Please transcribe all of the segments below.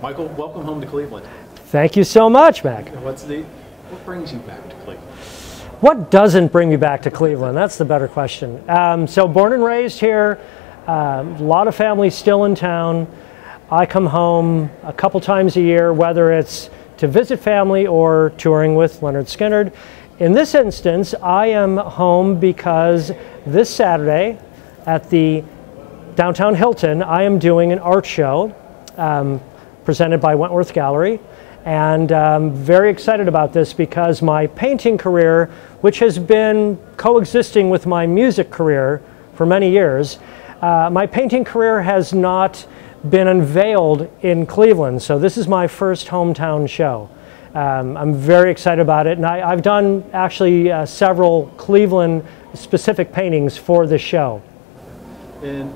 Michael, welcome home to Cleveland. Thank you so much, Mac. What brings you back to Cleveland? What doesn't bring me back to Cleveland? That's the better question. So born and raised here, a lot of family still in town. I come home a couple times a year, whether it's to visit family or touring with Lynyrd Skynyrd. In this instance, I am home because this Saturday at the Downtown Hilton, I am doing an art show presented by Wentworth Gallery. And I'm very excited about this because my painting career, which has been coexisting with my music career for many years, my painting career has not been unveiled in Cleveland. So this is my first hometown show. I'm very excited about it. And I've done actually several Cleveland specific paintings for this show. And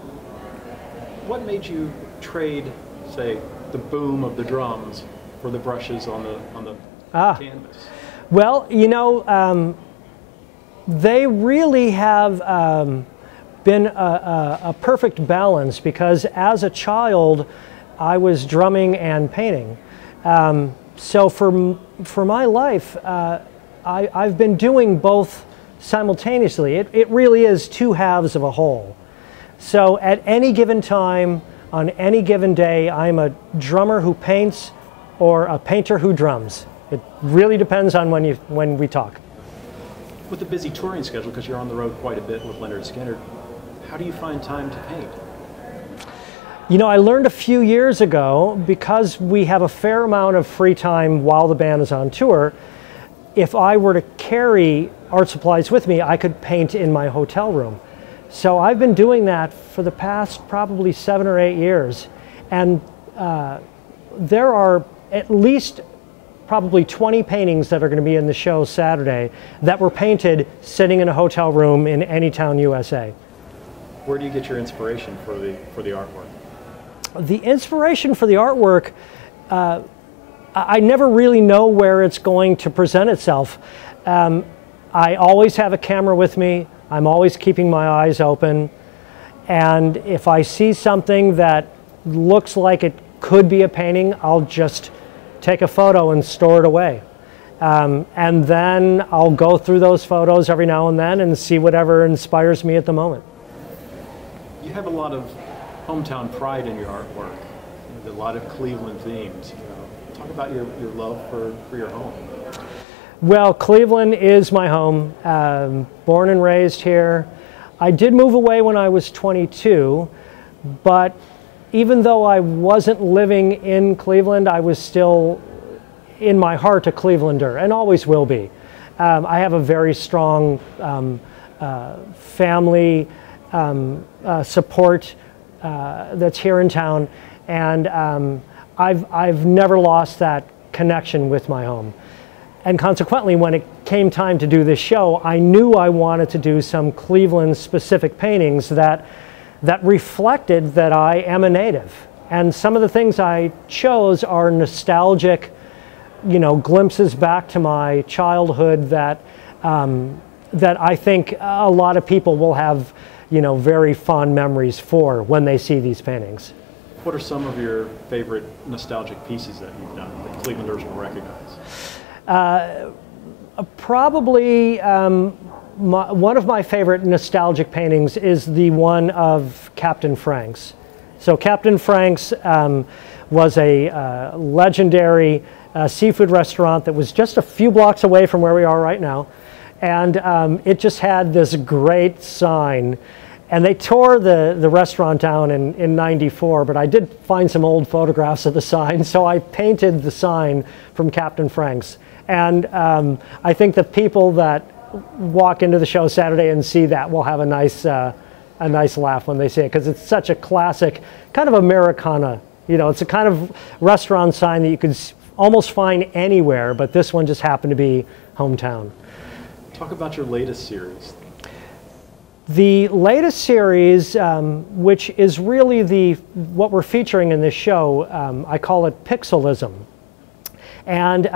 what made you trade, say, the boom of the drums for the brushes on the canvas? Well, you know, they really have been a perfect balance because as a child, I was drumming and painting. So for my life, I've been doing both simultaneously. It really is two halves of a whole. So at any given time, on any given day, I'm a drummer who paints or a painter who drums. It really depends on when we talk. With the busy touring schedule, because you're on the road quite a bit with Lynyrd Skynyrd, how do you find time to paint? You know, I learned a few years ago, because we have a fair amount of free time while the band is on tour, if I were to carry art supplies with me, I could paint in my hotel room. So I've been doing that for the past probably 7 or 8 years. And there are at least probably 20 paintings that are going to be in the show Saturday that were painted sitting in a hotel room in any town, USA. Where do you get your inspiration for the artwork? The inspiration for the artwork, I never really know where it's going to present itself. I always have a camera with me. I'm always keeping my eyes open. And if I see something that looks like it could be a painting, I'll just take a photo and store it away. And then I'll go through those photos every now and then and see whatever inspires me at the moment. You have a lot of hometown pride in your artwork, a lot of Cleveland themes. Talk about your love for your home. Well, Cleveland is my home. Born and raised here. I did move away when I was 22, but even though I wasn't living in Cleveland, I was still in my heart a Clevelander and always will be. I have a very strong family support that's here in town, and I've never lost that connection with my home. And consequently, when it came time to do this show, I knew I wanted to do some Cleveland-specific paintings that reflected that I am a native. And some of the things I chose are nostalgic, you know, glimpses back to my childhood that I think a lot of people will have, you know, very fond memories for when they see these paintings. What are some of your favorite nostalgic pieces that you've done that Clevelanders will recognize? Probably one of my favorite nostalgic paintings is the one of Captain Frank's. So Captain Frank's was a legendary seafood restaurant that was just a few blocks away from where we are right now. And it just had this great sign. And they tore the restaurant down in '94, but I did find some old photographs of the sign, so I painted the sign from Captain Frank's. And I think the people that walk into the show Saturday and see that will have a nice laugh when they see it, because it's such a classic, kind of Americana. You know, it's a kind of restaurant sign that you could almost find anywhere, but this one just happened to be hometown. Talk about your latest series. The latest series, which is really what we're featuring in this show, I call it Pixelism. And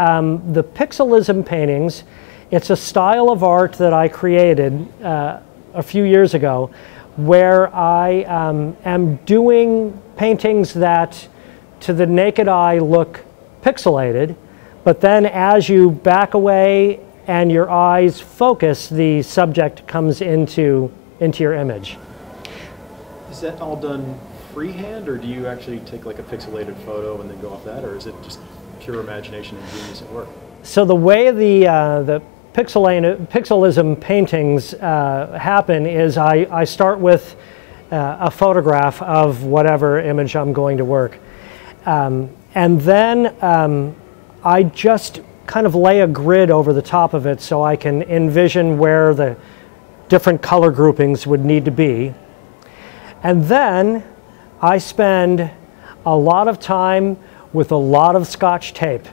the Pixelism paintings, it's a style of art that I created a few years ago, where I am doing paintings that to the naked eye look pixelated, but then as you back away and your eyes focus, the subject comes into your image. Is that all done freehand, or do you actually take like a pixelated photo and then go off that, or is it just pure imagination and genius at work? So the way the pixelism paintings happen is I start with a photograph of whatever image I'm going to work. And then I just kind of lay a grid over the top of it so I can envision where the different color groupings would need to be. And then I spend a lot of time with a lot of Scotch tape,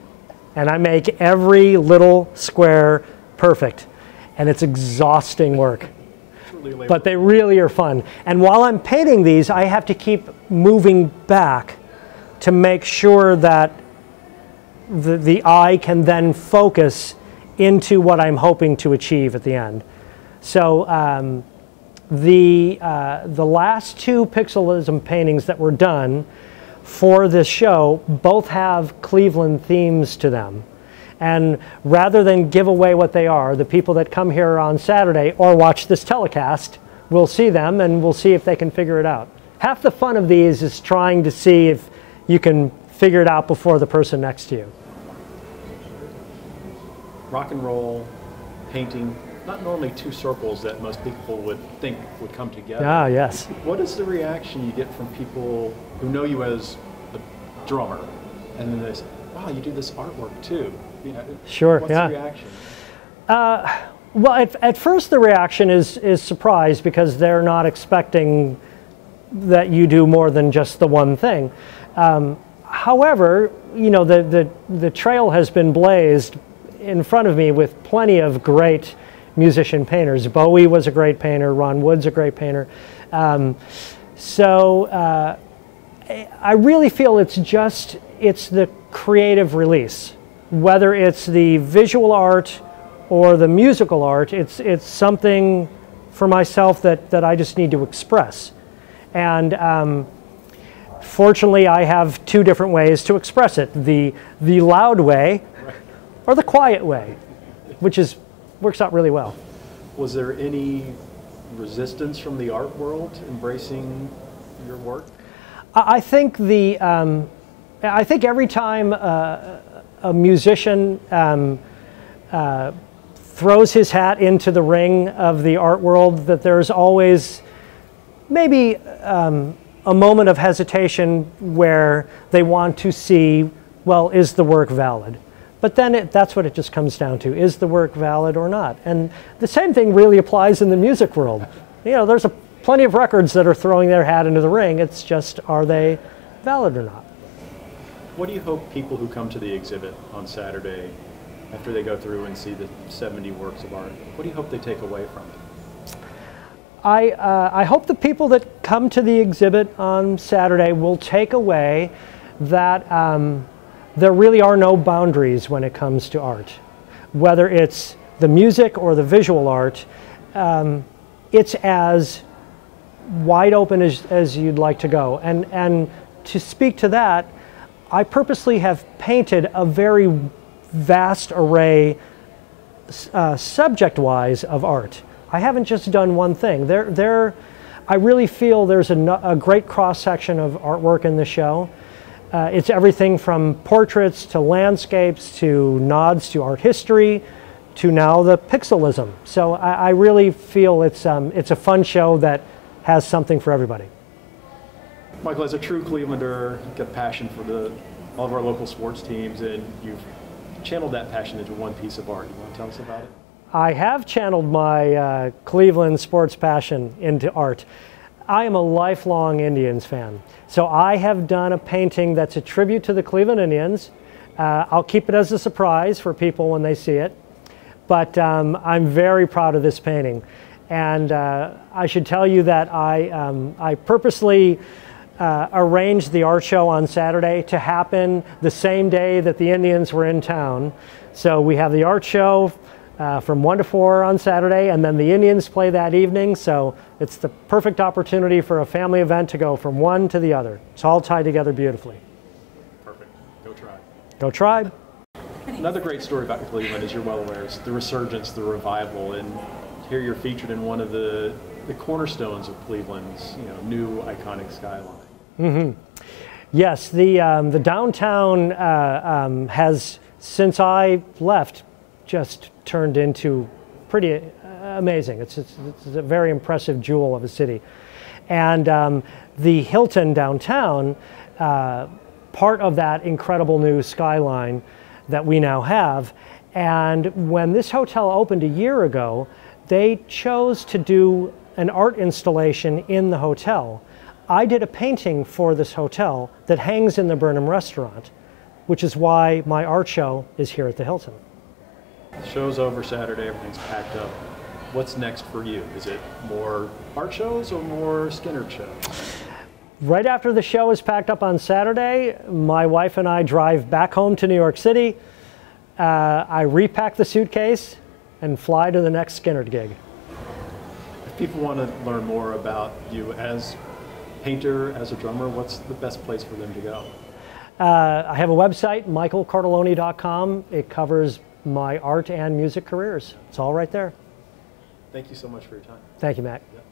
and I make every little square perfect. And it's exhausting work, but they really are fun. And while I'm painting these, I have to keep moving back to make sure that the eye can then focus into what I'm hoping to achieve at the end. So the last two pixelism paintings that were done for this show both have Cleveland themes to them. And rather than give away what they are, the people that come here on Saturday or watch this telecast will see them, and we'll see if they can figure it out. Half the fun of these is trying to see if you can figure it out before the person next to you. Rock and roll, painting, not normally two circles that most people would think would come together. Ah, yes. What is the reaction you get from people who know you as a drummer, and then they say, wow, you do this artwork too? You know, sure, what's yeah. the reaction? Well, at first the reaction is surprise, because they're not expecting that you do more than just the one thing. However, you know, the trail has been blazed in front of me with plenty of great musician painters. Bowie was a great painter. Ron Wood's a great painter. So I really feel it's the creative release. Whether it's the visual art or the musical art, it's something for myself that I just need to express. And fortunately, I have two different ways to express it: the loud way or the quiet way, which works out really well. Was there any resistance from the art world embracing your work? I think I think every time a musician throws his hat into the ring of the art world, that there's always maybe a moment of hesitation where they want to see, well, is the work valid? But then that's what it just comes down to. Is the work valid or not? And the same thing really applies in the music world. You know, there's plenty of records that are throwing their hat into the ring. It's just, are they valid or not? What do you hope people who come to the exhibit on Saturday, after they go through and see the 70 works of art, what do you hope they take away from it? I hope the people that come to the exhibit on Saturday will take away that there really are no boundaries when it comes to art. Whether it's the music or the visual art, it's as wide open as you'd like to go. And to speak to that, I purposely have painted a very vast array, subject-wise, of art. I haven't just done one thing. I really feel there's a great cross-section of artwork in the show. It's everything from portraits to landscapes to nods to art history to now the pixelism. So I really feel it's a fun show that has something for everybody. Michael, as a true Clevelander, you've got passion for all of our local sports teams, and you've channeled that passion into one piece of art. You want to tell us about it? I have channeled my Cleveland sports passion into art. I am a lifelong Indians fan. So I have done a painting that's a tribute to the Cleveland Indians. I'll keep it as a surprise for people when they see it. But I'm very proud of this painting. And I should tell you that I purposely arranged the art show on Saturday to happen the same day that the Indians were in town. So we have the art show from 1 to 4 on Saturday, and then the Indians play that evening. So it's the perfect opportunity for a family event to go from one to the other. It's all tied together beautifully. Tribe. Go Tribe. Another great story about Cleveland, as you're well aware, is the resurgence, the revival, and here you're featured in one of the cornerstones of Cleveland's new iconic skyline. Mm-hmm. Yes, the downtown has, since I left, just turned into pretty amazing. It's a very impressive jewel of a city. And the Hilton Downtown, part of that incredible new skyline that we now have. And when this hotel opened a year ago, they chose to do an art installation in the hotel. I did a painting for this hotel that hangs in the Burnham restaurant, which is why my art show is here at the Hilton. The show's over Saturday, everything's packed up. What's next for you? Is it more art shows or more Skynyrd shows? Right after the show is packed up on Saturday, my wife and I drive back home to New York City. I repack the suitcase and fly to the next Skynyrd gig. If people want to learn more about you as painter, as a drummer, what's the best place for them to go? I have a website, michaelcartellone.com. It covers my art and music careers. It's all right there. Thank you so much for your time. Thank you, Matt. Yep.